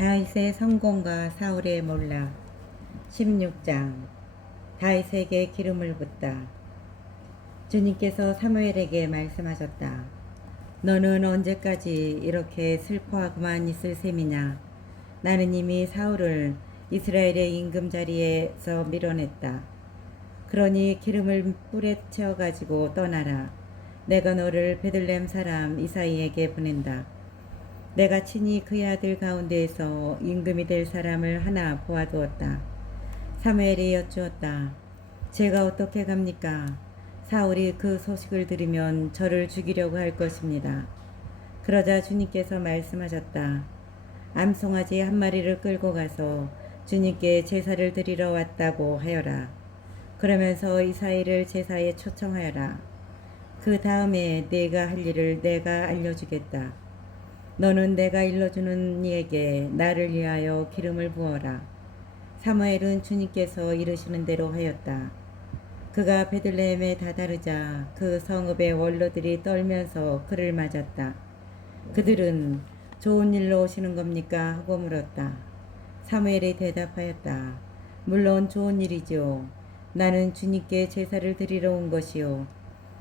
다윗의 성공과 사울의 몰락. 16장. 다윗에게 기름을 붓다. 주님께서 사무엘에게 말씀하셨다. 너는 언제까지 이렇게 슬퍼하고만 있을 셈이냐? 나는 이미 사울을 이스라엘의 임금 자리에서 밀어냈다. 그러니 기름을 뿔에 채워가지고 떠나라. 내가 너를 베들레헴 사람 이사이에게 보낸다. 내가 친히 그의 아들 가운데에서 임금이 될 사람을 하나 보아두었다. 사무엘이 여쭈었다. 제가 어떻게 갑니까? 사울이 그 소식을 들으면 저를 죽이려고 할 것입니다. 그러자 주님께서 말씀하셨다. 암송아지 한 마리를 끌고 가서 주님께 제사를 드리러 왔다고 하여라. 그러면서 이사이를 제사에 초청하여라. 그 다음에 네가 할 일을 내가 알려주겠다. 너는 내가 일러주는 이에게 나를 위하여 기름을 부어라. 사무엘은 주님께서 이르시는 대로 하였다. 그가 베들레헴에 다다르자 그 성읍의 원로들이 떨면서 그를 맞았다. 그들은 좋은 일로 오시는 겁니까? 하고 물었다. 사무엘이 대답하였다. 물론 좋은 일이죠. 나는 주님께 제사를 드리러 온 것이요.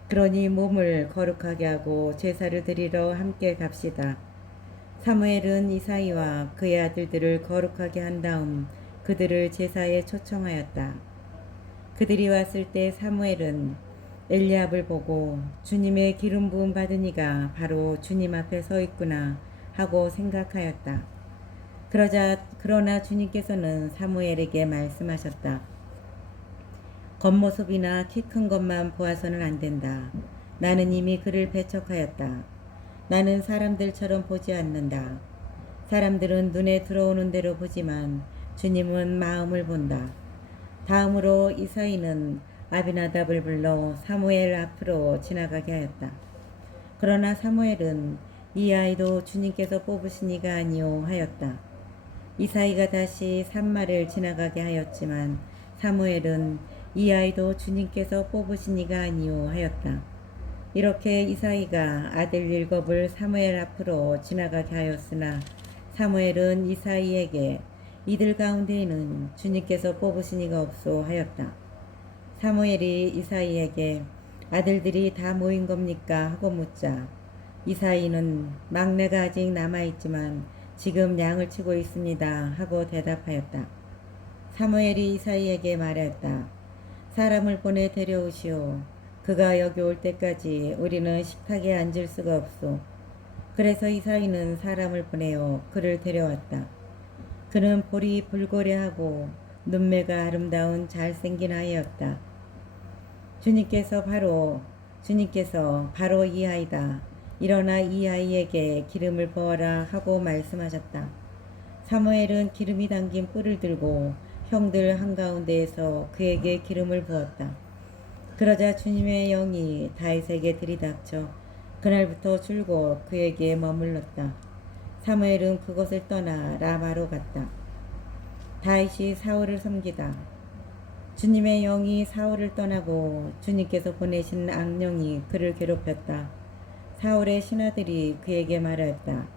그러니 몸을 거룩하게 하고 제사를 드리러 함께 갑시다. 사무엘은 이사이와 그의 아들들을 거룩하게 한 다음 그들을 제사에 초청하였다. 그들이 왔을 때 사무엘은 엘리압을 보고 주님의 기름 부음 받은 이가 바로 주님 앞에 서 있구나 하고 생각하였다. 그러나 주님께서는 사무엘에게 말씀하셨다. 겉모습이나 키 큰 것만 보아서는 안 된다. 나는 이미 그를 배척하였다. 나는 사람들처럼 보지 않는다. 사람들은 눈에 들어오는 대로 보지만 주님은 마음을 본다. 다음으로 이사이는 아비나답을 불러 사무엘 앞으로 지나가게 하였다. 그러나 사무엘은 이 아이도 주님께서 뽑으신 이가 아니오 하였다. 이사이가 다시 산마를 지나가게 하였지만 사무엘은 이 아이도 주님께서 뽑으신 이가 아니오 하였다. 이렇게 이사이가 아들 7을 사무엘 앞으로 지나가게 하였으나 사무엘은 이사이에게 이들 가운데에는 주님께서 뽑으신 이가 없소 하였다. 사무엘이 이사이에게 아들들이 다 모인 겁니까? 하고 묻자 이사이는 막내가 아직 남아있지만 지금 양을 치고 있습니다 하고 대답하였다. 사무엘이 이사이에게 말했다. 사람을 보내 데려오시오. 그가 여기 올 때까지 우리는 식탁에 앉을 수가 없소. 그래서 이사이는 사람을 보내어 그를 데려왔다. 그는 볼이 불고래하고 눈매가 아름다운 잘생긴 아이였다. 주님께서 바로 이 아이다. 일어나 이 아이에게 기름을 부어라 하고 말씀하셨다. 사무엘은 기름이 담긴 뿔을 들고 형들 한가운데에서 그에게 기름을 부었다. 그러자 주님의 영이 다윗에게 들이닥쳐 그날부터 줄곧 그에게 머물렀다. 사무엘은 그곳을 떠나 라마로 갔다. 다윗이 사울을 섬기다. 주님의 영이 사울을 떠나고 주님께서 보내신 악령이 그를 괴롭혔다. 사울의 신하들이 그에게 말하였다.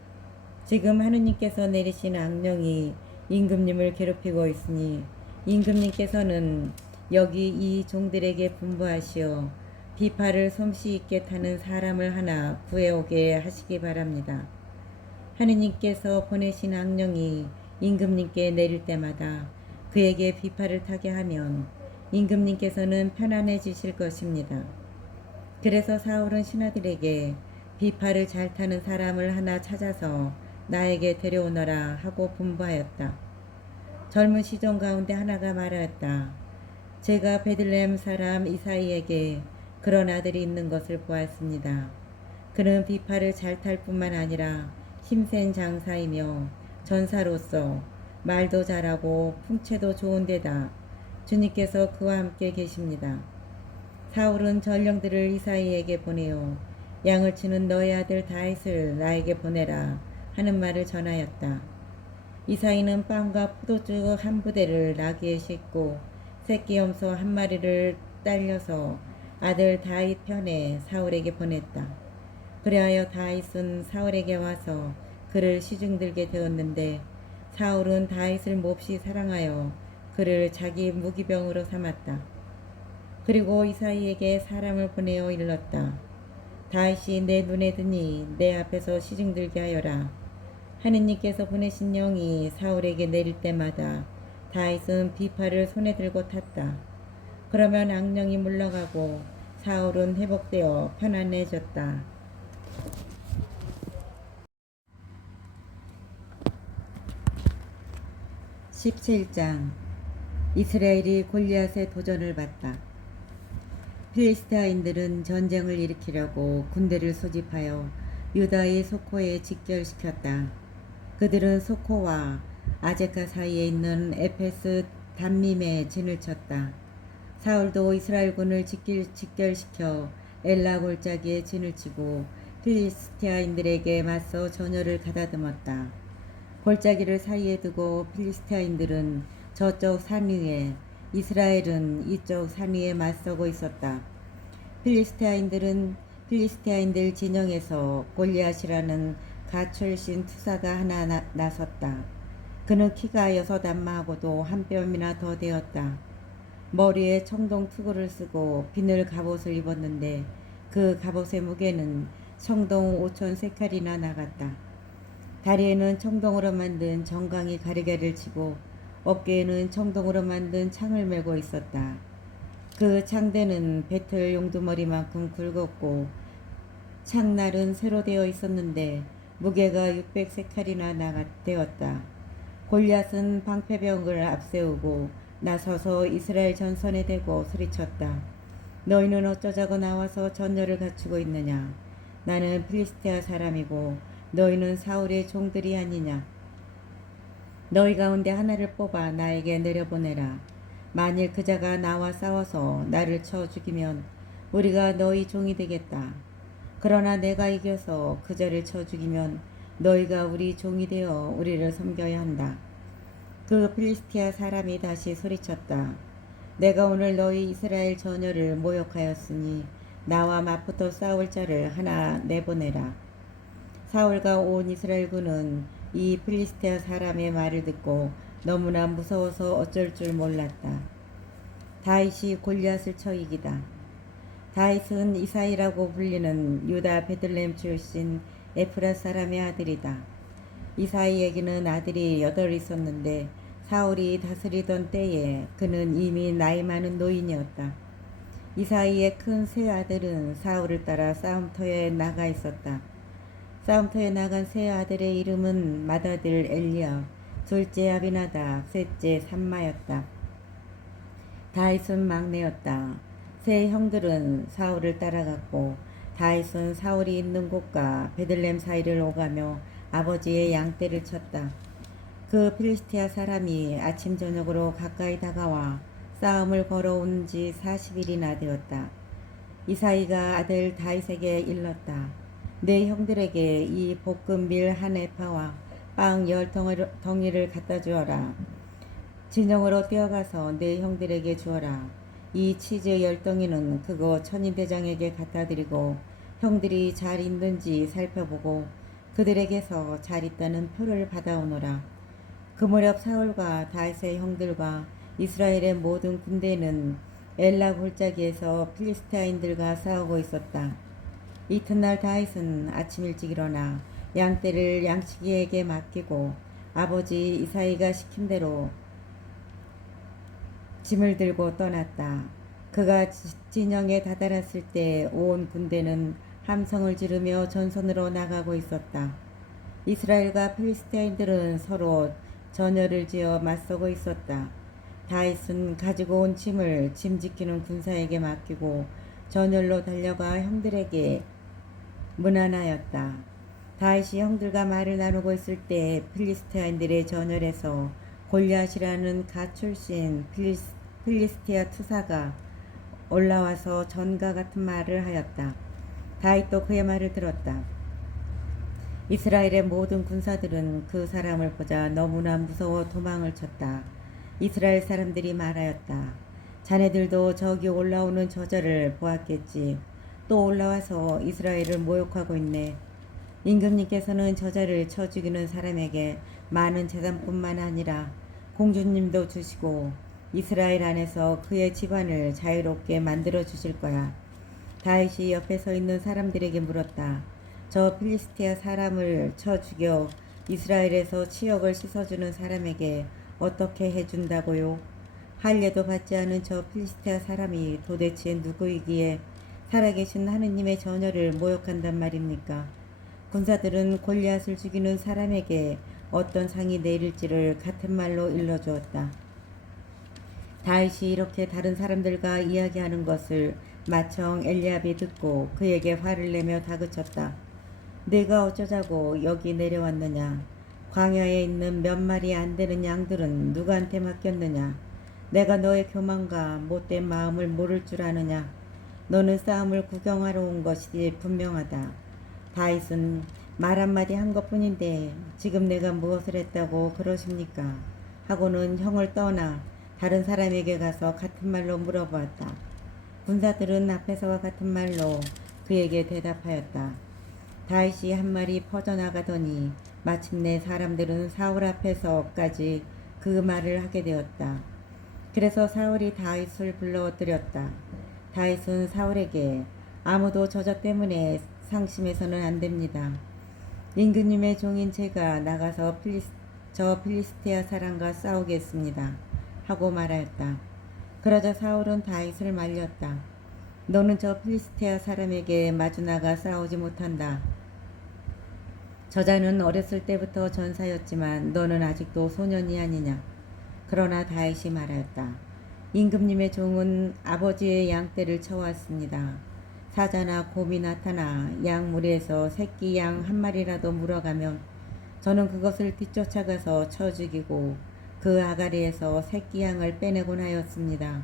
지금 하느님께서 내리신 악령이 임금님을 괴롭히고 있으니 임금님께서는 여기 이 종들에게 분부하시어 비파를 솜씨 있게 타는 사람을 하나 구해오게 하시기 바랍니다. 하느님께서 보내신 악령이 임금님께 내릴 때마다 그에게 비파를 타게 하면 임금님께서는 편안해지실 것입니다. 그래서 사울은 신하들에게 비파를 잘 타는 사람을 하나 찾아서 나에게 데려오너라 하고 분부하였다. 젊은 시종 가운데 하나가 말하였다. 제가 베들레헴 사람 이사이에게 그런 아들이 있는 것을 보았습니다. 그는 비파를 잘 탈 뿐만 아니라 힘센 장사이며 전사로서 말도 잘하고 풍채도 좋은 데다 주님께서 그와 함께 계십니다. 사울은 전령들을 이사이에게 보내어 양을 치는 너의 아들 다윗을 나에게 보내라 하는 말을 전하였다. 이사이는 빵과 포도주 한 부대를 나귀에 싣고 새끼 염소 한 마리를 딸려서 아들 다윗 편에 사울에게 보냈다. 그리하여 다윗은 사울에게 와서 그를 시중들게 되었는데 사울은 다윗을 몹시 사랑하여 그를 자기 무기병으로 삼았다. 그리고 이사이에게 사람을 보내어 일렀다. 다윗이 내 눈에 드니 내 앞에서 시중들게 하여라. 하느님께서 보내신 영이 사울에게 내릴 때마다 다윗은 비파를 손에 들고 탔다. 그러면 악령이 물러가고 사울은 회복되어 편안해졌다. 17장 이스라엘이 골리앗의 도전을 받다. 필리스타인들은 전쟁을 일으키려고 군대를 소집하여 유다의 소코에 직결시켰다. 그들은 소코와 아제카 사이에 있는 에페스 담밈에 진을 쳤다. 사울도 이스라엘군을 직결시켜 엘라 골짜기에 진을 치고 필리스티아인들에게 맞서 전열을 가다듬었다. 골짜기를 사이에 두고 필리스티아인들은 저쪽 산 위에, 이스라엘은 이쪽 산 위에 맞서고 있었다. 필리스티아인들 진영에서 골리앗이라는 갓 출신 투사가 하나 나섰다. 그는 키가 6안마하고도 한 뼘이나 더 되었다. 머리에 청동 투구를 쓰고 비늘 갑옷을 입었는데 그 갑옷의 무게는 청동 5천 세칼이나 나갔다. 다리에는 청동으로 만든 정강이 가르개를 치고 어깨에는 청동으로 만든 창을 메고 있었다. 그 창대는 배틀 용두머리만큼 굵었고 창날은 새로 되어 있었는데 무게가 600세칼이나 되었다. 골리앗은 방패병을 앞세우고 나서서 이스라엘 전선에 대고 소리쳤다. 너희는 어쩌자고 나와서 전열을 갖추고 있느냐? 나는 필리스티아 사람이고 너희는 사울의 종들이 아니냐? 너희 가운데 하나를 뽑아 나에게 내려보내라. 만일 그 자가 나와 싸워서 나를 쳐 죽이면 우리가 너희 종이 되겠다. 그러나 내가 이겨서 그 자를 쳐 죽이면 너희가 우리 종이 되어 우리를 섬겨야 한다. 그 필리스티아 사람이 다시 소리쳤다. 내가 오늘 너희 이스라엘 전열을 모욕하였으니 나와 맞붙어 싸울 자를 하나 내보내라. 사울과 온 이스라엘군은 이 필리스티아 사람의 말을 듣고 너무나 무서워서 어쩔 줄 몰랐다. 다윗이 골리앗을 쳐 이기다. 다윗은 이사이라고 불리는 유다 베들레헴 출신 에프라 사람의 아들이다. 이사이에게는 아들이 8 있었는데 사울이 다스리던 때에 그는 이미 나이 많은 노인이었다. 이사이의 큰 세 아들은 사울을 따라 싸움터에 나가 있었다. 싸움터에 나간 세 아들의 이름은 맏아들 엘리야, 둘째 아비나답, 셋째 삼마였다. 다윗은 막내였다. 세 형들은 사울을 따라갔고 다윗은 사울이 있는 곳과 베들레헴 사이를 오가며 아버지의 양떼를 쳤다. 그 필리스티아 사람이 아침 저녁으로 가까이 다가와 싸움을 걸어온 지 40일이나 되었다. 이사이가 아들 다윗에게 일렀다. 내 형들에게 이 볶은 밀 한 에파와 빵 10덩이를 갖다 주어라. 진영으로 뛰어가서 내 형들에게 주어라. 이 치즈 10덩이는 그거 천인대장에게 갖다 드리고 형들이 잘 있는지 살펴보고 그들에게서 잘 있다는 표를 받아오너라. 그 무렵 사울과 다윗의 형들과 이스라엘의 모든 군대는 엘라 골짜기에서 필리스타인들과 싸우고 있었다. 이튿날 다윗은 아침 일찍 일어나 양떼를 양치기에게 맡기고 아버지 이사이가 시킨 대로 짐을 들고 떠났다. 그가 진영에 다다랐을 때 온 군대는 함성을 지르며 전선으로 나가고 있었다. 이스라엘과 필리스타인들은 서로 전열을 지어 맞서고 있었다. 다윗은 가지고 온 짐을 짐 지키는 군사에게 맡기고 전열로 달려가 형들에게 문안하였다. 다윗이 형들과 말을 나누고 있을 때 필리스티아인들의 전열에서 골리앗이라는 갓 출신 필리스티아 투사가 올라와서 전과 같은 말을 하였다. 다윗도 그의 말을 들었다. 이스라엘의 모든 군사들은 그 사람을 보자 너무나 무서워 도망을 쳤다. 이스라엘 사람들이 말하였다. 자네들도 저기 올라오는 저자를 보았겠지. 또 올라와서 이스라엘을 모욕하고 있네. 임금님께서는 저자를 쳐 죽이는 사람에게 많은 재산뿐만 아니라 공주님도 주시고 이스라엘 안에서 그의 집안을 자유롭게 만들어 주실 거야. 다윗이 옆에 서 있는 사람들에게 물었다. 저 필리스티아 사람을 쳐 죽여 이스라엘에서 치욕을 씻어주는 사람에게 어떻게 해준다고요? 할례도 받지 않은 저 필리스티아 사람이 도대체 누구이기에 살아계신 하느님의 전열을 모욕한단 말입니까? 군사들은 골리앗을 죽이는 사람에게 어떤 상이 내릴지를 같은 말로 일러주었다. 다윗이 이렇게 다른 사람들과 이야기하는 것을 마청 엘리압이 듣고 그에게 화를 내며 다그쳤다. 네가 어쩌자고 여기 내려왔느냐? 광야에 있는 몇 마리 안 되는 양들은 누구한테 맡겼느냐? 내가 너의 교만과 못된 마음을 모를 줄 아느냐? 너는 싸움을 구경하러 온 것이 분명하다. 다윗은 말 한마디 한 것뿐인데 지금 내가 무엇을 했다고 그러십니까? 하고는 형을 떠나 다른 사람에게 가서 같은 말로 물어보았다. 군사들은 앞에서와 같은 말로 그에게 대답하였다. 다윗이 한 말이 퍼져나가더니 마침내 사람들은 사울 앞에서까지 그 말을 하게 되었다. 그래서 사울이 다윗을 불러들였다. 다윗은 사울에게 아무도 저자 때문에 상심해서는 안 됩니다. 임금님의 종인 제가 나가서 저 필리스티아 사람과 싸우겠습니다. 하고 말하였다. 그러자 사울은 다윗을 말렸다. 너는 저 필리스티아 사람에게 마주 나가 싸우지 못한다. 저자는 어렸을 때부터 전사였지만 너는 아직도 소년이 아니냐. 그러나 다윗이 말하였다. 임금님의 종은 아버지의 양떼를 쳐왔습니다. 사자나 곰이 나타나 양무리에서 새끼 양 한 마리라도 물어가면 저는 그것을 뒤쫓아가서 쳐 죽이고 그 아가리에서 새끼 양을 빼내곤 하였습니다.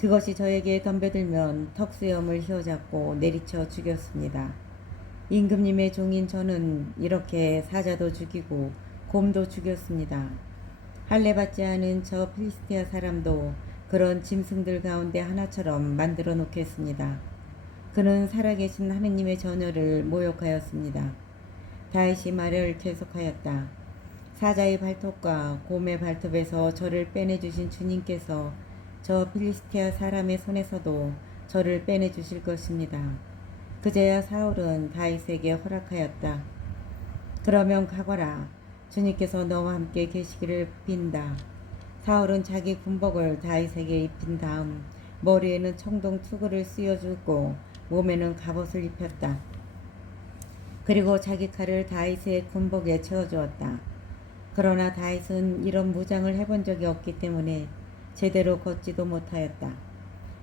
그것이 저에게 덤벼들면 턱수염을 휘어잡고 내리쳐 죽였습니다. 임금님의 종인 저는 이렇게 사자도 죽이고 곰도 죽였습니다. 할례 받지 않은 저 필리스티아 사람도 그런 짐승들 가운데 하나처럼 만들어 놓겠습니다. 그는 살아계신 하느님의 전열을 모욕하였습니다. 다윗이 말을 계속하였다. 사자의 발톱과 곰의 발톱에서 저를 빼내주신 주님께서 저 필리스티아 사람의 손에서도 저를 빼내주실 것입니다. 그제야 사울은 다윗에게 허락하였다. 그러면 가거라. 주님께서 너와 함께 계시기를 빈다. 사울은 자기 군복을 다윗에게 입힌 다음 머리에는 청동 투구를 씌워주고 몸에는 갑옷을 입혔다. 그리고 자기 칼을 다윗의 군복에 채워주었다. 그러나 다윗은 이런 무장을 해본 적이 없기 때문에 제대로 걷지도 못하였다.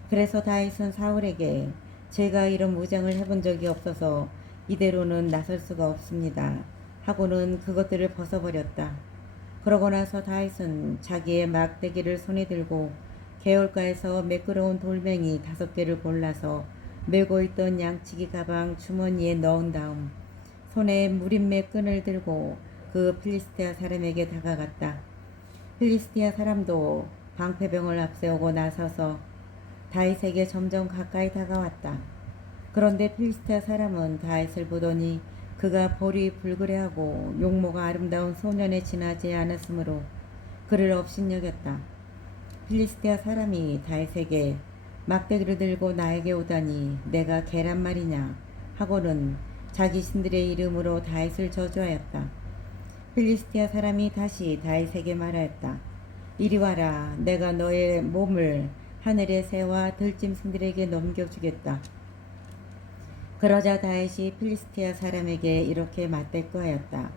그래서 다윗은 사울에게 제가 이런 무장을 해본 적이 없어서 이대로는 나설 수가 없습니다. 하고는 그것들을 벗어버렸다. 그러고 나서 다윗은 자기의 막대기를 손에 들고 개울가에서 매끄러운 돌멩이 5개를 골라서 메고 있던 양치기 가방 주머니에 넣은 다음 손에 무림매 끈을 들고 그 필리스티아 사람에게 다가갔다. 필리스티아 사람도 방패병을 앞세우고 나서서 다윗에게 점점 가까이 다가왔다. 그런데 필리스티아 사람은 다윗을 보더니 그가 볼이 불그레하고 용모가 아름다운 소년에 지나지 않았으므로 그를 업신여겼다. 필리스티아 사람이 다윗에게 막대기를 들고 나에게 오다니 내가 개란 말이냐 하고는 자기 신들의 이름으로 다윗을 저주하였다. 필리스티아 사람이 다시 다윗에게 말하였다. 이리 와라. 내가 너의 몸을 하늘의 새와 들짐승들에게 넘겨주겠다. 그러자 다윗이 필리스티아 사람에게 이렇게 맞대꾸하였다.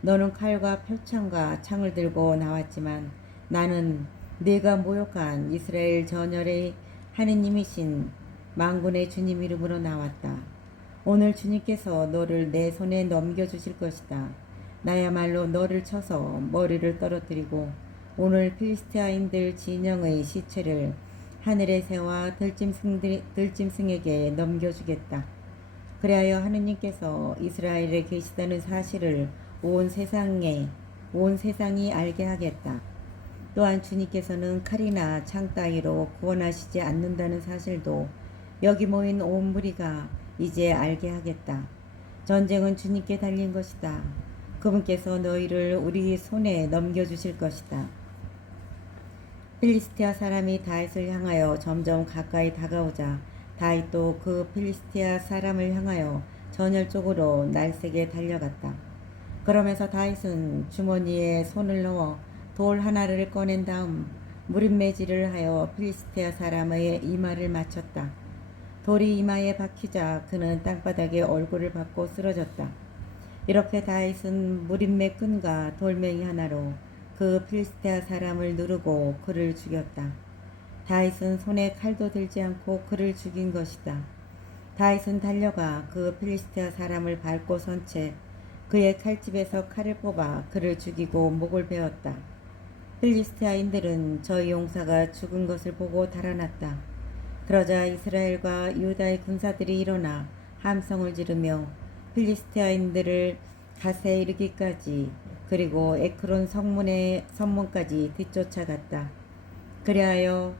너는 칼과 표창과 창을 들고 나왔지만 나는 네가 모욕한 이스라엘 전열의 하느님이신 만군의 주님 이름으로 나왔다. 오늘 주님께서 너를 내 손에 넘겨주실 것이다. 나야말로 너를 쳐서 머리를 떨어뜨리고 오늘 필리스티아인들 진영의 시체를 하늘의 새와 들짐승에게 넘겨주겠다. 그리하여 하느님께서 이스라엘에 계시다는 사실을 온 세상이 알게 하겠다. 또한 주님께서는 칼이나 창 따위로 구원하시지 않는다는 사실도 여기 모인 온 무리가 이제 알게 하겠다. 전쟁은 주님께 달린 것이다. 그분께서 너희를 우리 손에 넘겨주실 것이다. 필리스티아 사람이 다윗을 향하여 점점 가까이 다가오자 다윗도 그 필리스티아 사람을 향하여 전열쪽으로 날쌔게 달려갔다. 그러면서 다윗은 주머니에 손을 넣어 돌 하나를 꺼낸 다음 무림매질을 하여 필리스티아 사람의 이마를 맞췄다. 돌이 이마에 박히자 그는 땅바닥에 얼굴을 받고 쓰러졌다. 이렇게 다윗은 무림매 끈과 돌멩이 하나로 그 필리스티아 사람을 누르고 그를 죽였다. 다윗은 손에 칼도 들지 않고 그를 죽인 것이다. 다윗은 달려가 그 필리스티아 사람을 밟고 선 채 그의 칼집에서 칼을 뽑아 그를 죽이고 목을 베었다. 필리스티아인들은 저희 용사가 죽은 것을 보고 달아났다. 그러자 이스라엘과 유다의 군사들이 일어나 함성을 지르며 필리스티아인들을 갓에 이르기까지 그리고 에크론 성문의 선문까지 뒤쫓아갔다. 그리하여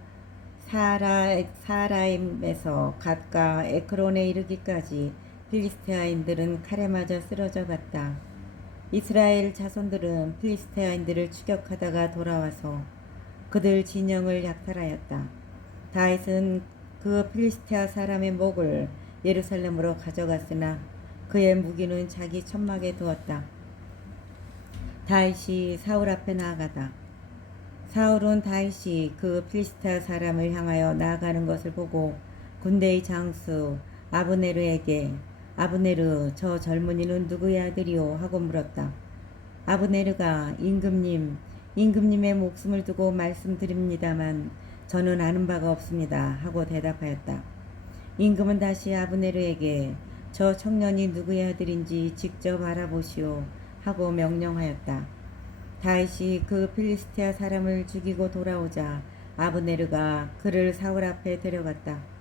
사라임에서 갓과 에크론에 이르기까지 필리스티아인들은 칼에 맞아 쓰러져 갔다. 이스라엘 자손들은 필리스티아인들을 추격하다가 돌아와서 그들 진영을 약탈하였다. 다윗은 그 필리스티아 사람의 목을 예루살렘으로 가져갔으나 그의 무기는 자기 천막에 두었다. 다윗이 사울 앞에 나아가다. 사울은 다윗이 그 필리스티아 사람을 향하여 나아가는 것을 보고 군대의 장수 아브네르에게 아브네르, 저 젊은이는 누구의 아들이오? 하고 물었다. 아브네르가 임금님의 목숨을 두고 말씀드립니다만 저는 아는 바가 없습니다. 하고 대답하였다. 임금은 다시 아브네르에게 저 청년이 누구의 아들인지 직접 알아보시오. 하고 명령하였다. 다윗이 그 필리스티아 사람을 죽이고 돌아오자 아브네르가 그를 사울 앞에 데려갔다.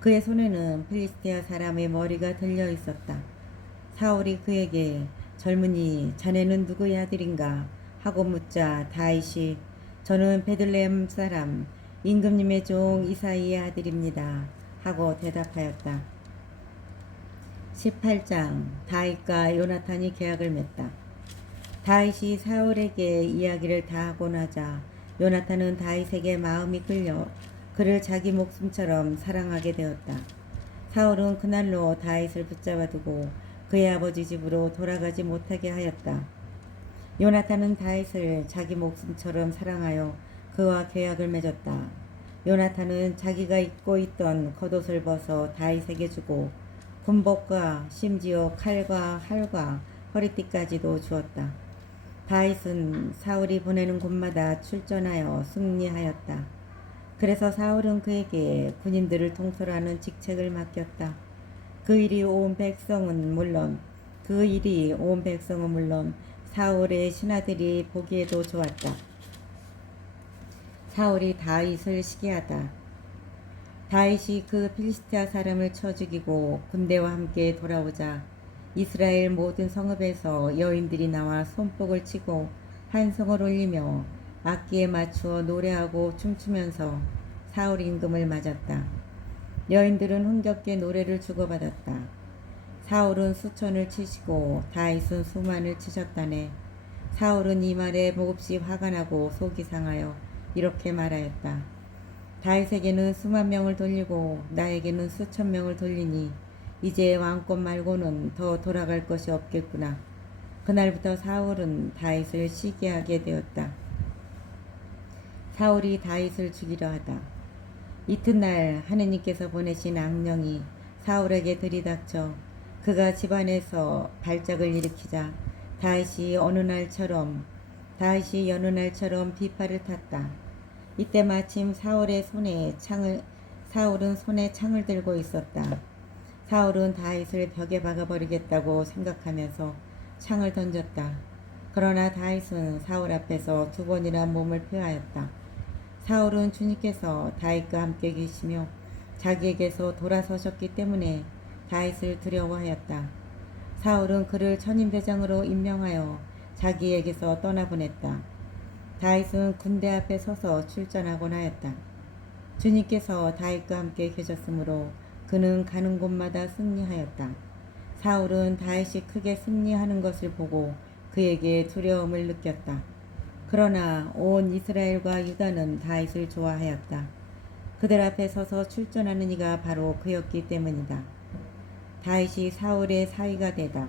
그의 손에는 필리스티아 사람의 머리가 들려 있었다. 사울이 그에게 젊은이 자네는 누구의 아들인가 하고 묻자 다윗이 저는 베들레헴 사람 임금님의 종 이사이의 아들입니다 하고 대답하였다. 18장 다윗과 요나탄이 계약을 맺다. 다윗이 사울에게 이야기를 다 하고 나자 요나탄은 다윗에게 마음이 끌려 그를 자기 목숨처럼 사랑하게 되었다. 사울은 그날로 다윗을 붙잡아 두고 그의 아버지 집으로 돌아가지 못하게 하였다. 요나탄은 다윗을 자기 목숨처럼 사랑하여 그와 계약을 맺었다. 요나탄은 자기가 입고 있던 겉옷을 벗어 다윗에게 주고 군복과 심지어 칼과 활과 허리띠까지도 주었다. 다윗은 사울이 보내는 곳마다 출전하여 승리하였다. 그래서 사울은 그에게 군인들을 통솔하는 직책을 맡겼다. 그 일이 온 백성은 물론 사울의 신하들이 보기에도 좋았다. 사울이 다윗을 시기하다. 다윗이 그 필리스티아 사람을 쳐 죽이고 군대와 함께 돌아오자 이스라엘 모든 성읍에서 여인들이 나와 손뼉을 치고 한성을 올리며 악기에 맞추어 노래하고 춤추면서 사울 임금을 맞았다. 여인들은 흥겹게 노래를 주고받았다. 사울은 수천을 치시고 다윗은 수만을 치셨다네. 사울은 이 말에 몹시 화가 나고 속이 상하여 이렇게 말하였다. 다윗에게는 수만 명을 돌리고 나에게는 수천 명을 돌리니 이제 왕권 말고는 더 돌아갈 것이 없겠구나. 그날부터 사울은 다윗을 시기하게 되었다. 사울이 다윗을 죽이려 하다. 이튿날 하느님께서 보내신 악령이 사울에게 들이닥쳐 그가 집안에서 발작을 일으키자 다윗이 여느 날처럼 비파를 탔다. 이때 마침 사울은 손에 창을 들고 있었다. 사울은 다윗을 벽에 박아버리겠다고 생각하면서 창을 던졌다. 그러나 다윗은 사울 앞에서 두 번이나 몸을 피하였다. 사울은 주님께서 다윗과 함께 계시며 자기에게서 돌아서셨기 때문에 다윗을 두려워하였다. 사울은 그를 천인대장으로 임명하여 자기에게서 떠나보냈다. 다윗은 군대 앞에 서서 출전하곤 하였다. 주님께서 다윗과 함께 계셨으므로 그는 가는 곳마다 승리하였다. 사울은 다윗이 크게 승리하는 것을 보고 그에게 두려움을 느꼈다. 그러나 온 이스라엘과 유다는 다윗을 좋아하였다. 그들 앞에 서서 출전하는 이가 바로 그였기 때문이다. 다윗이 사울의 사위가 되다.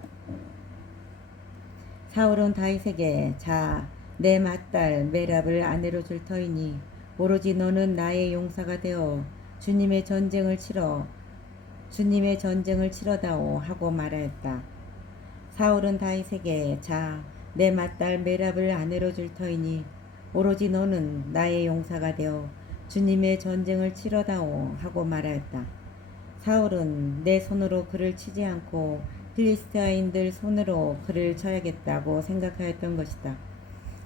사울은 다윗에게 자, 내 맏딸 메랍을 아내로 줄 터이니 오로지 너는 나의 용사가 되어 주님의 전쟁을 치러다오 하고 말하였다. 사울은 다윗에게 자, 내 맏딸 메랍을 아내로 줄 터이니 오로지 너는 나의 용사가 되어 주님의 전쟁을 치러다오 하고 말하였다. 사울은 내 손으로 그를 치지 않고 필리스티아인들 손으로 그를 쳐야겠다고 생각하였던 것이다.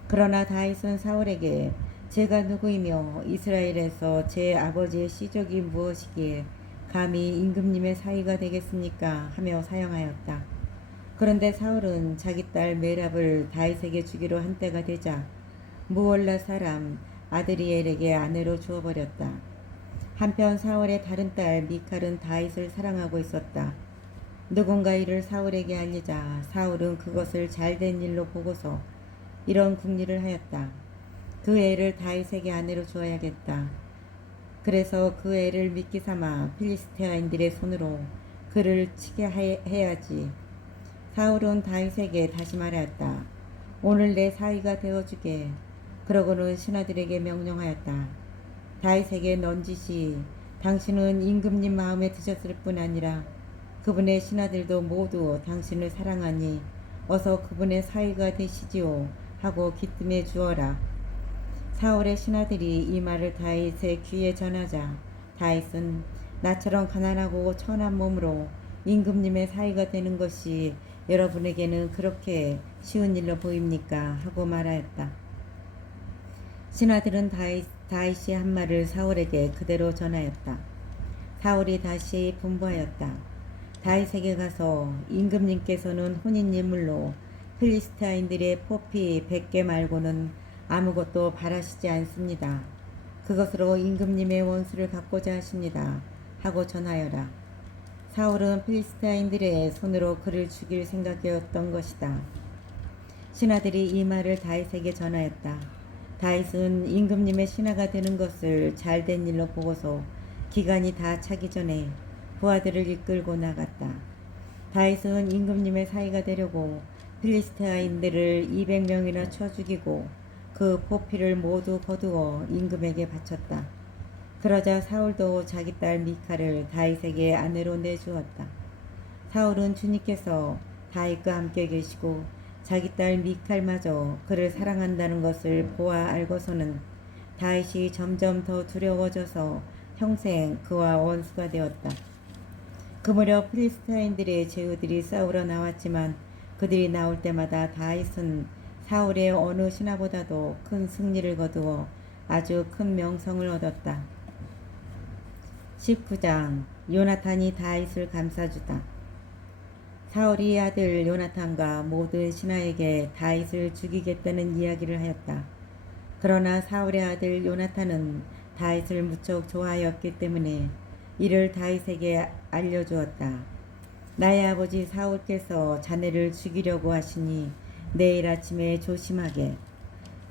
그러나 다윗은 사울에게 제가 누구이며 이스라엘에서 제 아버지의 씨족이 무엇이기에 감히 임금님의 사위가 되겠습니까? 하며 사용하였다. 그런데 사울은 자기 딸 메랍을 다윗에게 주기로 한 때가 되자 무올라 사람 아드리엘에게 아내로 주어버렸다. 한편 사울의 다른 딸 미칼은 다윗을 사랑하고 있었다. 누군가 이를 사울에게 알리자 사울은 그것을 잘된 일로 보고서 이런 궁리를 하였다. 그 애를 다윗에게 아내로 주어야겠다. 그래서 그 애를 미끼 삼아 필리스테아인들의 손으로 그를 치게 해야지. 사울은 다윗에게 다시 말하였다. 오늘 내 사위가 되어주게. 그러고는 신하들에게 명령하였다. 다윗에게 넌지시 당신은 임금님 마음에 드셨을 뿐 아니라 그분의 신하들도 모두 당신을 사랑하니 어서 그분의 사위가 되시지요 하고 기뜸해 주어라. 사울의 신하들이 이 말을 다윗의 귀에 전하자 다윗은 나처럼 가난하고 천한 몸으로 임금님의 사위가 되는 것이 여러분에게는 그렇게 쉬운 일로 보입니까? 하고 말하였다. 신하들은 다윗이 한 말을 사울에게 그대로 전하였다. 사울이 다시 분부하였다. 다윗에게 가서 임금님께서는 혼인예물로 필리스타인들의 포피 100개 말고는 아무것도 바라시지 않습니다. 그것으로 임금님의 원수를 갚고자 하십니다. 하고 전하여라. 사울은 필리스타인들의 손으로 그를 죽일 생각이었던 것이다. 신하들이 이 말을 다윗에게 전하였다. 다윗은 임금님의 신하가 되는 것을 잘된 일로 보고서 기간이 다 차기 전에 부하들을 이끌고 나갔다. 다윗은 임금님의 사위가 되려고 필리스테아인들을 200명이나 쳐 죽이고 그 포피를 모두 거두어 임금에게 바쳤다. 그러자 사울도 자기 딸 미칼을 다윗에게 아내로 내주었다. 사울은 주님께서 다윗과 함께 계시고 자기 딸 미칼마저 그를 사랑한다는 것을 보아 알고서는 다윗이 점점 더 두려워져서 평생 그와 원수가 되었다. 그 무렵 필리스타인들의 제후들이 싸우러 나왔지만 그들이 나올 때마다 다윗은 사울의 어느 신하보다도 큰 승리를 거두어 아주 큰 명성을 얻었다. 19장 요나탄이 다윗을 감싸주다. 사울이 아들 요나탄과 모든 신하에게 다윗을 죽이겠다는 이야기를 하였다. 그러나 사울의 아들 요나탄은 다윗을 무척 좋아하였기 때문에 이를 다윗에게 알려주었다. 나의 아버지 사울께서 자네를 죽이려고 하시니 내일 아침에 조심하게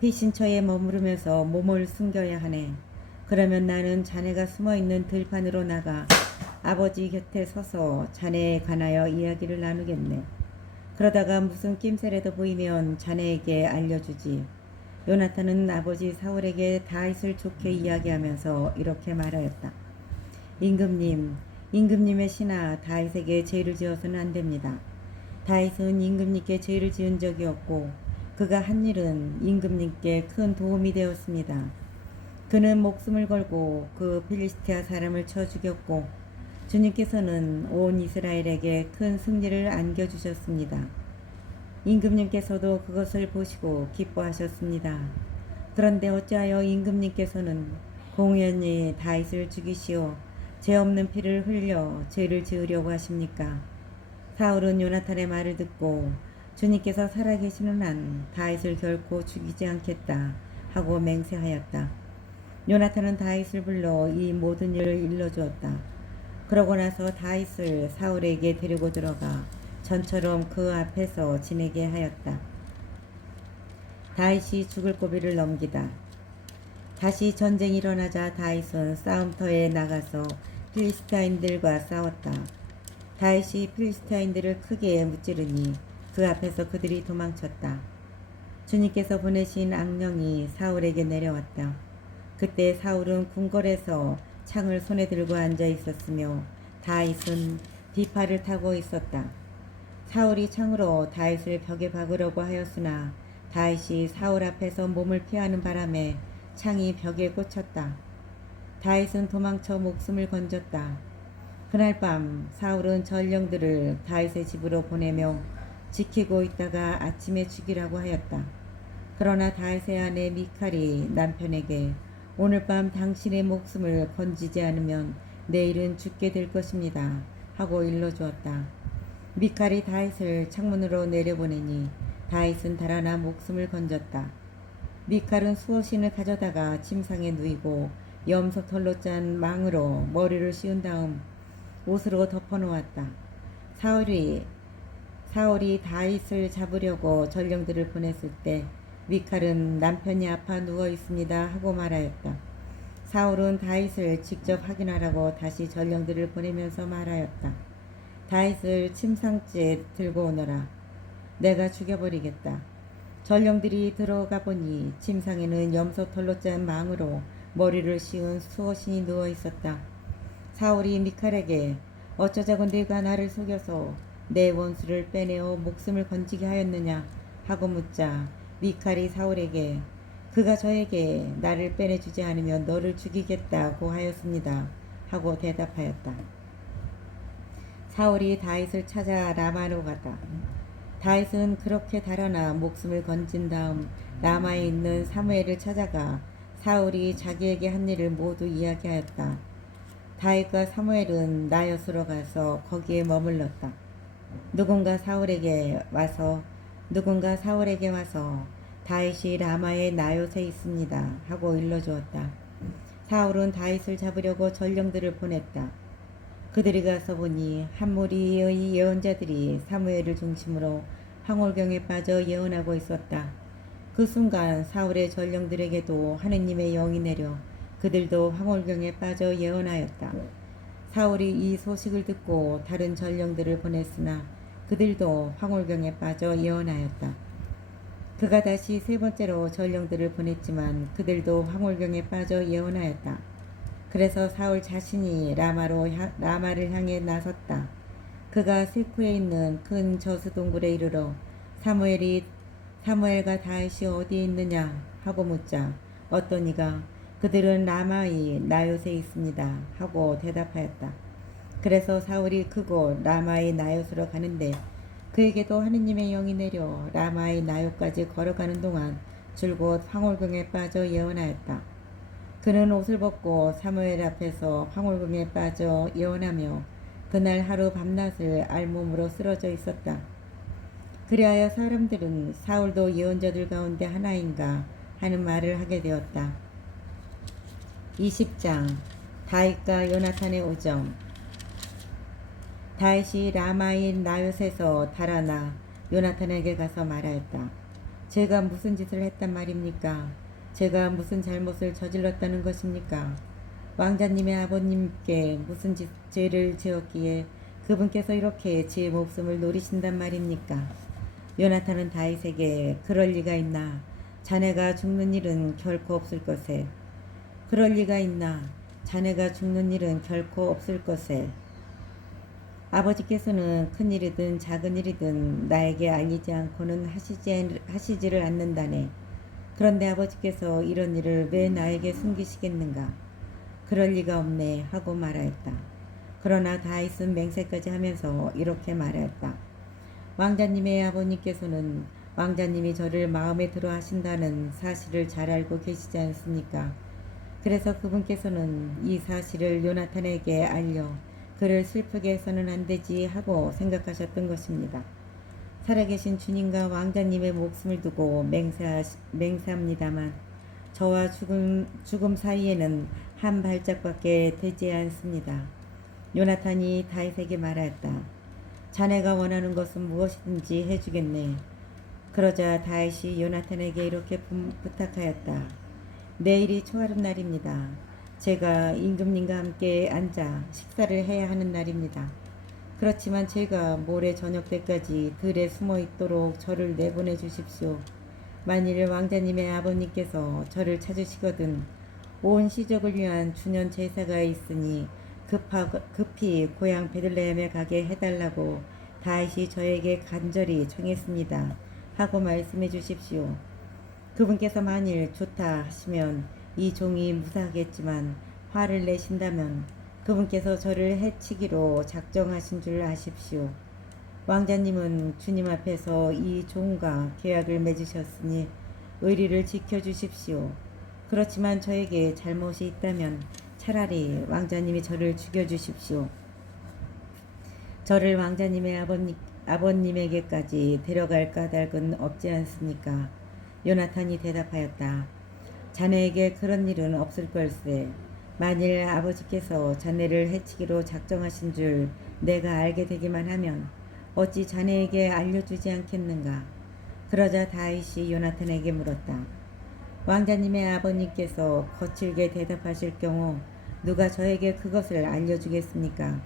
피신처에 머무르면서 몸을 숨겨야 하네. 그러면 나는 자네가 숨어있는 들판으로 나가 아버지 곁에 서서 자네에 관하여 이야기를 나누겠네. 그러다가 무슨 낌새라도 보이면 자네에게 알려주지. 요나탄은 아버지 사울에게 다윗을 좋게 이야기하면서 이렇게 말하였다. 임금님의 신하 다윗에게 죄를 지어서는 안 됩니다. 다윗은 임금님께 죄를 지은 적이 없고 그가 한 일은 임금님께 큰 도움이 되었습니다. 그는 목숨을 걸고 그 필리스티아 사람을 쳐 죽였고 주님께서는 온 이스라엘에게 큰 승리를 안겨주셨습니다. 임금님께서도 그것을 보시고 기뻐하셨습니다. 그런데 어찌하여 임금님께서는 공연히 다윗을 죽이시어 죄 없는 피를 흘려 죄를 지으려고 하십니까? 사울은 요나탄의 말을 듣고 주님께서 살아계시는 한 다윗을 결코 죽이지 않겠다 하고 맹세하였다. 요나탄은 다윗을 불러 이 모든 일을 일러주었다. 그러고 나서 다윗을 사울에게 데리고 들어가 전처럼 그 앞에서 지내게 하였다. 다윗이 죽을 고비를 넘기다. 다시 전쟁이 일어나자 다윗은 싸움터에 나가서 필리스타인들과 싸웠다. 다윗이 필리스타인들을 크게 무찌르니 그 앞에서 그들이 도망쳤다. 주님께서 보내신 악령이 사울에게 내려왔다. 그때 사울은 궁궐에서 창을 손에 들고 앉아 있었으며 다윗은 비파를 타고 있었다. 사울이 창으로 다윗을 벽에 박으려고 하였으나 다윗이 사울 앞에서 몸을 피하는 바람에 창이 벽에 꽂혔다. 다윗은 도망쳐 목숨을 건졌다. 그날 밤 사울은 전령들을 다윗의 집으로 보내며 지키고 있다가 아침에 죽이라고 하였다. 그러나 다윗의 아내 미칼이 남편에게 오늘 밤 당신의 목숨을 건지지 않으면 내일은 죽게 될 것입니다 하고 일러주었다. 미칼이 다윗을 창문으로 내려보내니 다윗은 달아나 목숨을 건졌다. 미칼은 수호신을 가져다가 침상에 누이고 염소털로 짠 망으로 머리를 씌운 다음 옷으로 덮어놓았다. 사울이 다윗을 잡으려고 전령들을 보냈을 때 미칼은 남편이 아파 누워 있습니다 하고 말하였다. 사울은 다윗을 직접 확인하라고 다시 전령들을 보내면서 말하였다. 다윗을 침상째 들고 오너라. 내가 죽여버리겠다. 전령들이 들어가 보니 침상에는 염소털로 짠 망으로 머리를 씌운 수호신이 누워 있었다. 사울이 미칼에게 어쩌자고 네가 나를 속여서 내 원수를 빼내어 목숨을 건지게 하였느냐 하고 묻자 미칼이 사울에게 그가 저에게 나를 빼내주지 않으면 너를 죽이겠다고 하였습니다 하고 대답하였다. 사울이 다윗을 찾아 라마로 갔다. 다윗은 그렇게 달아나 목숨을 건진 다음 라마에 있는 사무엘을 찾아가 사울이 자기에게 한 일을 모두 이야기하였다. 다윗과 사무엘은 나엿으로 가서 거기에 머물렀다. 누군가 사울에게 와서 다윗이 라마의 나요새 있습니다 하고 일러주었다. 사울은 다윗을 잡으려고 전령들을 보냈다. 그들이 가서 보니 한 무리의 예언자들이 사무엘을 중심으로 황홀경에 빠져 예언하고 있었다. 그 순간 사울의 전령들에게도 하느님의 영이 내려 그들도 황홀경에 빠져 예언하였다. 사울이 이 소식을 듣고 다른 전령들을 보냈으나 그들도 황홀경에 빠져 예언하였다. 그가 다시 세 번째로 전령들을 보냈지만 그들도 황홀경에 빠져 예언하였다. 그래서 사울 자신이 라마를 향해 나섰다. 그가 세쿠에 있는 큰 저수 동굴에 이르러 사무엘과 다윗이 어디에 있느냐 하고 묻자 어떤 이가 그들은 라마의 나요새 있습니다 하고 대답하였다. 그래서 사울이 그곳 라마의 나요스로 가는데 그에게도 하느님의 영이 내려 라마의 나요까지 걸어가는 동안 줄곧 황홀경에 빠져 예언하였다. 그는 옷을 벗고 사무엘 앞에서 황홀경에 빠져 예언하며 그날 하루 밤낮을 알몸으로 쓰러져 있었다. 그리하여 사람들은 사울도 예언자들 가운데 하나인가 하는 말을 하게 되었다. 20장 다윗과 요나탄의 오정. 다윗이 라마의 나요새에서 달아나 요나탄에게 가서 말하였다. 제가 무슨 짓을 했단 말입니까? 제가 무슨 잘못을 저질렀다는 것입니까? 왕자님의 아버님께 무슨 죄를 지었기에 그분께서 이렇게 제 목숨을 노리신단 말입니까? 요나탄은 다윗에게 그럴 리가 있나? 자네가 죽는 일은 결코 없을 것에. 그럴 리가 있나? 자네가 죽는 일은 결코 없을 것에. 아버지께서는 큰 일이든 작은 일이든 나에게 알리지 않고는 하시지를 않는다네. 그런데 아버지께서 이런 일을 왜 나에게 숨기시겠는가? 그럴 리가 없네 하고 말하였다. 그러나 다윗은 맹세까지 하면서 이렇게 말하였다. 왕자님의 아버님께서는 왕자님이 저를 마음에 들어 하신다는 사실을 잘 알고 계시지 않습니까? 그래서 그분께서는 이 사실을 요나탄에게 알려 그를 슬프게 해서는 안 되지 하고 생각하셨던 것입니다. 살아계신 주님과 왕자님의 목숨을 두고 맹세합니다만 저와 죽음 사이에는 한 발짝밖에 되지 않습니다. 요나탄이 다윗에게 말하였다. 자네가 원하는 것은 무엇이든지 해주겠네. 그러자 다윗이 요나탄에게 이렇게 부탁하였다. 내일이 초하룻 날입니다. 제가 임금님과 함께 앉아 식사를 해야 하는 날입니다. 그렇지만 제가 모레 저녁 때까지 들에 숨어 있도록 저를 내보내 주십시오. 만일 왕자님의 아버님께서 저를 찾으시거든 온 시족을 위한 주년 제사가 있으니 급히 고향 베들레헴에 가게 해달라고 다윗이 저에게 간절히 청했습니다. 하고 말씀해 주십시오. 그분께서 만일 좋다 하시면 이 종이 무사하겠지만 화를 내신다면 그분께서 저를 해치기로 작정하신 줄 아십시오. 왕자님은 주님 앞에서 이 종과 계약을 맺으셨으니 의리를 지켜주십시오. 그렇지만 저에게 잘못이 있다면 차라리 왕자님이 저를 죽여주십시오. 저를 왕자님의 아버님에게까지 데려갈 까닭은 없지 않습니까? 요나탄이 대답하였다. 자네에게 그런 일은 없을 걸세. 만일 아버지께서 자네를 해치기로 작정하신 줄 내가 알게 되기만 하면 어찌 자네에게 알려주지 않겠는가? 그러자 다윗이 요나탄에게 물었다. 왕자님의 아버님께서 거칠게 대답하실 경우 누가 저에게 그것을 알려주겠습니까?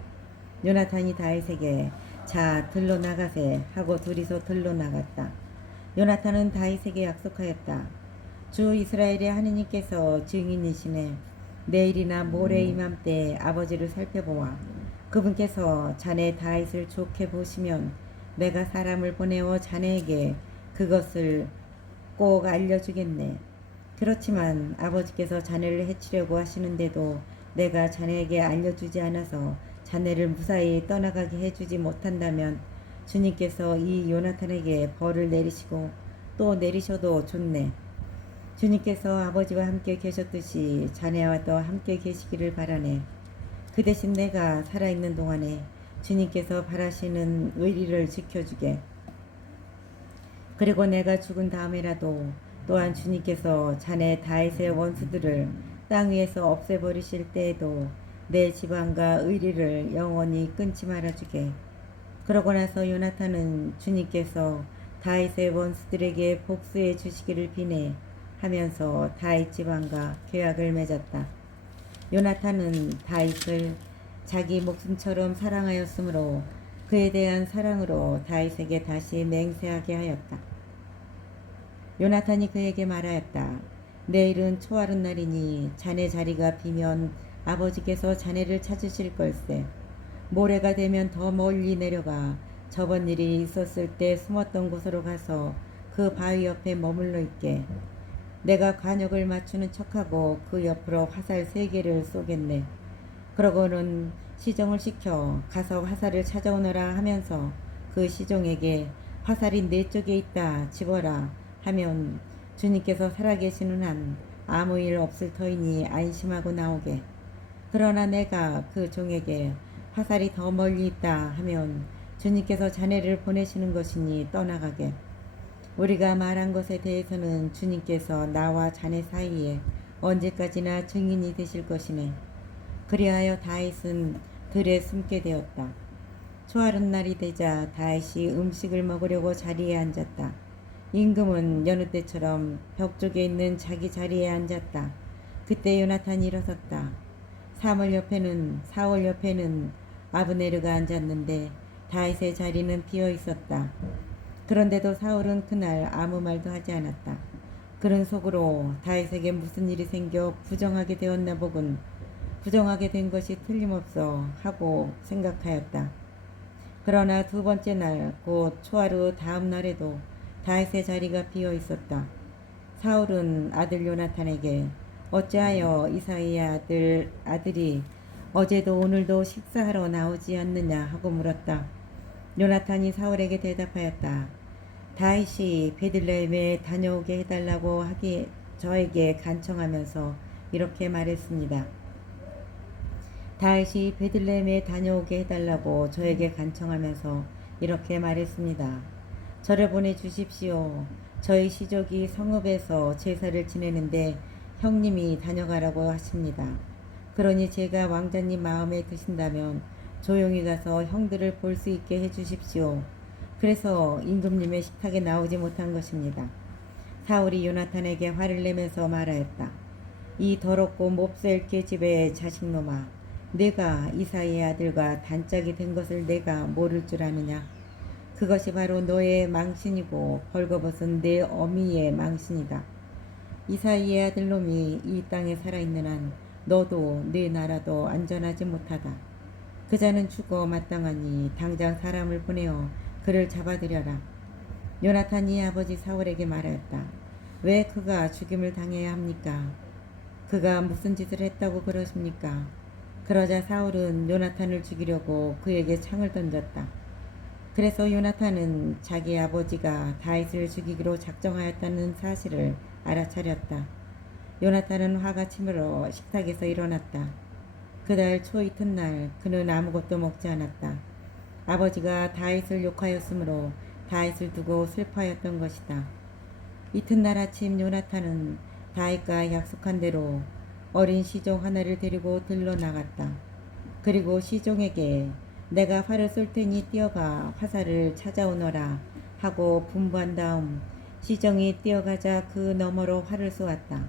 요나탄이 다윗에게 자 들로 나가세 하고 둘이서 들로 나갔다. 요나탄은 다윗에게 약속하였다. 주 이스라엘의 하느님께서 증인이시네. 내일이나 모레 이맘때 아버지를 살펴보아 그분께서 자네 다윗을 좋게 보시면 내가 사람을 보내어 자네에게 그것을 꼭 알려주겠네. 그렇지만 아버지께서 자네를 해치려고 하시는데도 내가 자네에게 알려주지 않아서 자네를 무사히 떠나가게 해주지 못한다면 주님께서 이 요나탄에게 벌을 내리시고 또 내리셔도 좋네. 주님께서 아버지와 함께 계셨듯이 자네와도 함께 계시기를 바라네. 그 대신 내가 살아있는 동안에 주님께서 바라시는 의리를 지켜주게. 그리고 내가 죽은 다음에라도 또한 주님께서 자네 다윗의 원수들을 땅 위에서 없애버리실 때에도 내 지방과 의리를 영원히 끊지 말아주게. 그러고 나서 요나탄은 주님께서 다윗의 원수들에게 복수해 주시기를 비네 하면서 다윗 지방과 계약을 맺었다. 요나탄은 다윗을 자기 목숨처럼 사랑하였으므로 그에 대한 사랑으로 다윗에게 다시 맹세하게 하였다. 요나탄이 그에게 말하였다. 내일은 초하룻 날이니 자네 자리가 비면 아버지께서 자네를 찾으실 걸세. 모레가 되면 더 멀리 내려가 저번 일이 있었을 때 숨었던 곳으로 가서 그 바위 옆에 머물러 있게. 내가 관역을 맞추는 척하고 그 옆으로 화살 3개를 쏘겠네. 그러고는 시종을 시켜 가서 화살을 찾아오너라 하면서 그 시종에게 화살이 내 쪽에 있다 집어라 하면 주님께서 살아계시는 한 아무 일 없을 터이니 안심하고 나오게. 그러나 내가 그 종에게 화살이 더 멀리 있다 하면 주님께서 자네를 보내시는 것이니 떠나가게. 우리가 말한 것에 대해서는 주님께서 나와 자네 사이에 언제까지나 증인이 되실 것이네. 그리하여 다윗은 들에 숨게 되었다. 초하룻 날이 되자 다윗이 음식을 먹으려고 자리에 앉았다. 임금은 여느 때처럼 벽 쪽에 있는 자기 자리에 앉았다. 그때 요나탄이 일어섰다. 사울 옆에는 아브네르가 앉았는데 다윗의 자리는 비어 있었다. 그런데도 사울은 그날 아무 말도 하지 않았다. 그런 속으로 다윗에게 무슨 일이 생겨 부정하게 되었나 보군. 부정하게 된 것이 틀림없어 하고 생각하였다. 그러나 두 번째 날 곧 초하루 다음 날에도 다윗의 자리가 비어 있었다. 사울은 아들 요나탄에게 어찌하여 이사이의 아들이 어제도 오늘도 식사하러 나오지 않느냐 하고 물었다. 요나탄이 사울에게 대답하였다. 다윗이 베들레헴에 다녀오게 해달라고 저에게 간청하면서 이렇게 말했습니다. 다윗이 베들레헴에 다녀오게 해달라고 저에게 간청하면서 이렇게 말했습니다. 저를 보내주십시오. 저희 시족이 성읍에서 제사를 지내는데 형님이 다녀가라고 하십니다. 그러니 제가 왕자님 마음에 드신다면 조용히 가서 형들을 볼 수 있게 해주십시오. 그래서 임금님의 식탁에 나오지 못한 것입니다. 사울이 요나탄에게 화를 내면서 말하였다. 이 더럽고 몹쓸 계집의 자식놈아, 내가 이사의 아들과 단짝이 된 것을 내가 모를 줄 아느냐? 그것이 바로 너의 망신이고 벌거벗은 내 어미의 망신이다. 이사이의 아들놈이 이 땅에 살아있는 한 너도 네 나라도 안전하지 못하다. 그자는 죽어 마땅하니 당장 사람을 보내어 그를 잡아들여라. 요나탄이 아버지 사울에게 말하였다. 왜 그가 죽임을 당해야 합니까? 그가 무슨 짓을 했다고 그러십니까? 그러자 사울은 요나탄을 죽이려고 그에게 창을 던졌다. 그래서 요나탄은 자기 아버지가 다윗을 죽이기로 작정하였다는 사실을 알아차렸다. 요나탄은 화가 치밀어 식탁에서 일어났다. 그달 초 이튿날 그는 아무것도 먹지 않았다. 아버지가 다윗을 욕하였으므로 다윗을 두고 슬퍼하였던 것이다. 이튿날 아침 요나탄은 다윗과 약속한 대로 어린 시종 하나를 데리고 들러 나갔다. 그리고 시종에게 내가 활을 쏠 테니 뛰어가 화살을 찾아오너라 하고 분부한 다음 시종이 뛰어가자 그 너머로 활을 쏘았다.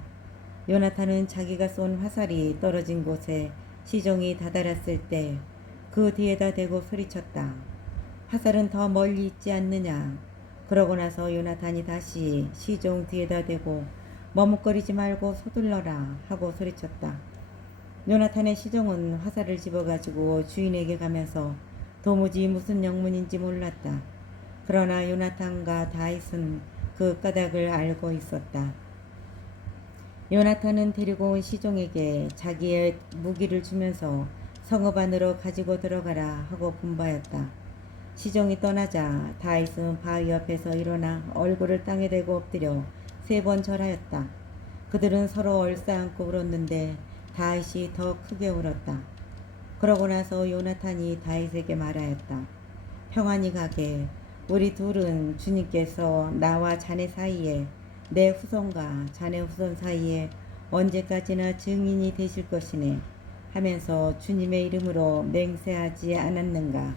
요나탄은 자기가 쏜 화살이 떨어진 곳에 시종이 다다랐을 때 그 뒤에다 대고 소리쳤다. 화살은 더 멀리 있지 않느냐. 그러고 나서 요나탄이 다시 시종 뒤에다 대고 머뭇거리지 말고 서둘러라 하고 소리쳤다. 요나탄의 시종은 화살을 집어가지고 주인에게 가면서 도무지 무슨 영문인지 몰랐다. 그러나 요나탄과 다윗은 그 까닭을 알고 있었다. 요나탄은 데리고 온 시종에게 자기의 무기를 주면서 성읍 안으로 가지고 들어가라 하고 분부하였다. 시종이 떠나자 다윗은 바위 옆에서 일어나 얼굴을 땅에 대고 엎드려 3번 절하였다. 그들은 서로 얼싸안고 울었는데 다윗이 더 크게 울었다. 그러고 나서 요나탄이 다윗에게 말하였다. 평안히 가게. 우리 둘은 주님께서 나와 자네 사이에 내 후손과 자네 후손 사이에 언제까지나 증인이 되실 것이네 하면서 주님의 이름으로 맹세하지 않았는가.